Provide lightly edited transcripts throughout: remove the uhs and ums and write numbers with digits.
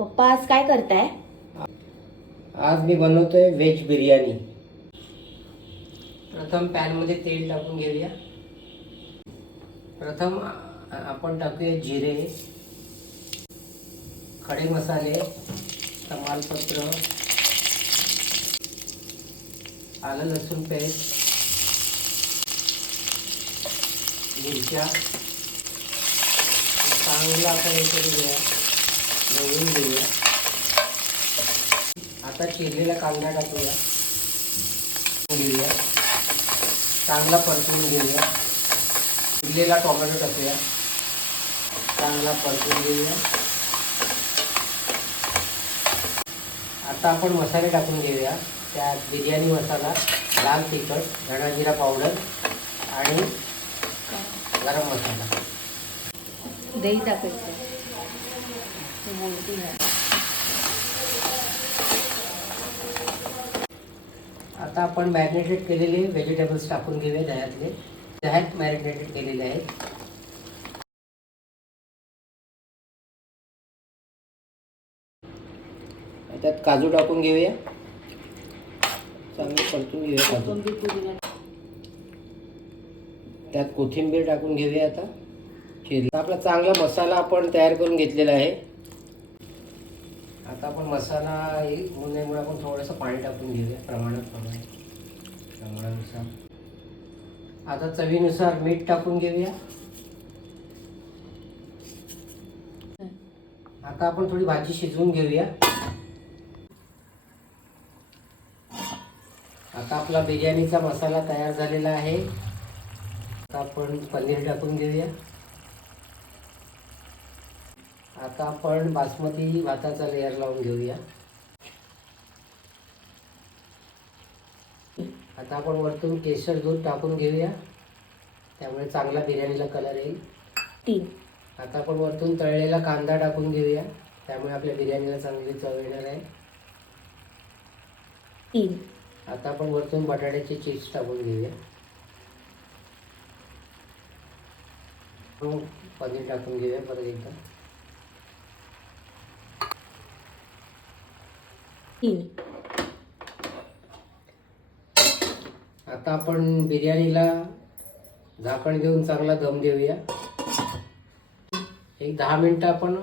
पप्पा आज काय करताय? आज मी बनवतोय व्हेज बिर्याणी। प्रथम पॅन मध्ये तेल टाकून घेऊया। प्रथम आपण टाकूया जिरे, खडे मसाले, तमालपत्र, आलं लसूण पेस्ट, मिरच्या चांगलं आपण हे करून घेऊया, ढवळून घेऊया। आता चिरलेला कांदा टाकूया, चांगला परतून घेऊया। चिरलेला टोमॅटो टाकूया, चांगला परतून घेऊया। आता आपण मसाले टाकून घेऊया। त्यात बिर्याणी मसाला, लाल तिखट, धना जिरा पावडर आणि गरम मसाला। दही टाकायचं। आता आपण मॅरिनेटेड केलेले व्हेजिटेबल्स टाकून घेऊया। दह्यात मॅरिनेटेड केलेले आहेत। त्यात काजू टाकून घेऊया, चांगले परतून घेऊया काजू। त्यात कोथिंबीर टाकून घेऊया। आता आपला चांगला मसाला आपण तयार करून घेतलेला आहे। आता आपण मसाला होण्यामुळे आपण थोडंसं पाणी टाकून घेऊया, प्रमाणानुसार। आता चवीनुसार मीठ टाकून घेऊया। आता आपण थोडी भाजी शिजवून घेऊया। आता आपला बिर्याणीचा मसाला तयार झालेला आहे। आता आपण पनीर टाकून घेऊया। आता आपण बासमती भाताचा लेयर लावून घेऊया। आता आपण वरतून केशर दूध टाकून घेऊया, त्यामुळे चांगला बिर्याणीला कलर येईल। आता आपण वरतून तळलेला कांदा टाकून घेऊया, त्यामुळे आपल्या बिर्याणीला चांगली चव येणार आहे। आता आपण वरतून बटाट्याचे चिप्स टाकून घेऊया। पनीर टाकून घेऊया परत एकदा। आता आपण बिर्याणीला झाकण देऊन चांगला दम देऊया। एक 10 मिनिटं आपण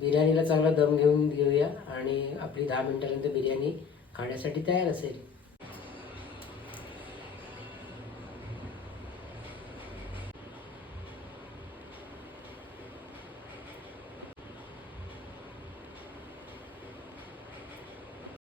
बिर्याणीला चांगला दम घेऊन घेऊया आणि आपली 10 मिनिटानंतर बिर्याणी खाण्यासाठी तयार असेल।